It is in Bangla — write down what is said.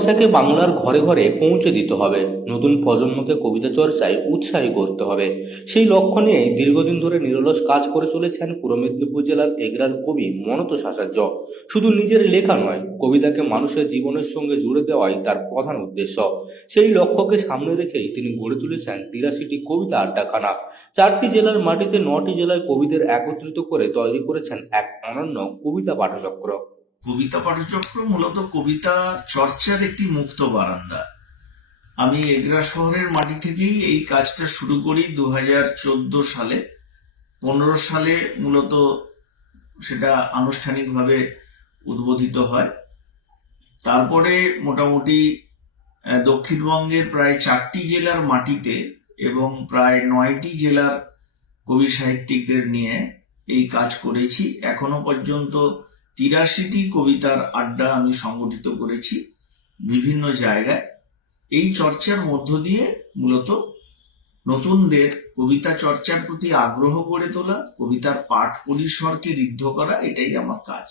চর্চাকে বাংলার ঘরে ঘরে পৌঁছে দিতে হবে, নতুন প্রজন্মকে কবিতা চর্চায় উৎসাহী করতে হবে। সেই লক্ষ্য নিয়ে দীর্ঘদিন ধরে নিরলস কাজ করে চলেছেন পূর্ব মেদিনীপুর জেলার এগরার কবি মনতোষ আচার্য। শুধু নিজের লেখা নয়, কবিতাকে মানুষের জীবনের সঙ্গে জুড়ে দেওয়াই তার প্রধান উদ্দেশ্য। সেই লক্ষ্যকে সামনে রেখেই তিনি গড়ে তুলেছেন ৮৩টি কবিতা আড্ডাখানা। ৪টি জেলার মাটিতে ৯টি জেলায় কবিদের একত্রিত করে তৈরি করেছেন এক অনন্য কবিতা পাঠচক্র। কবিতা পাঠচক্র মূলত কবিতা চর্চার একটি মুক্ত বারান্দা। আমি এগরা শহরের মাটি থেকেই এই কাজটা শুরু করি 2014 সালে। 15 সালে মূলত সেটা আনুষ্ঠানিকভাবে উদ্বোধিত হয়। তারপরে মোটামুটি দক্ষিণবঙ্গের প্রায় 4টি জেলার মাটিতে এবং প্রায় 9টি জেলার কবি সাহিত্যিকদের নিয়ে এই কাজ করেছি। এখনো পর্যন্ত ৮৩টি কবিতার আড্ডা আমি সংগঠিত করেছি বিভিন্ন জায়গায়। এই চর্চার মধ্য দিয়ে মূলত নতুনদের কবিতা চর্চার প্রতি আগ্রহ গড়ে তোলা, কবিতার পাঠ পরিসরকে ঋদ্ধ করা, এটাই আমার কাজ।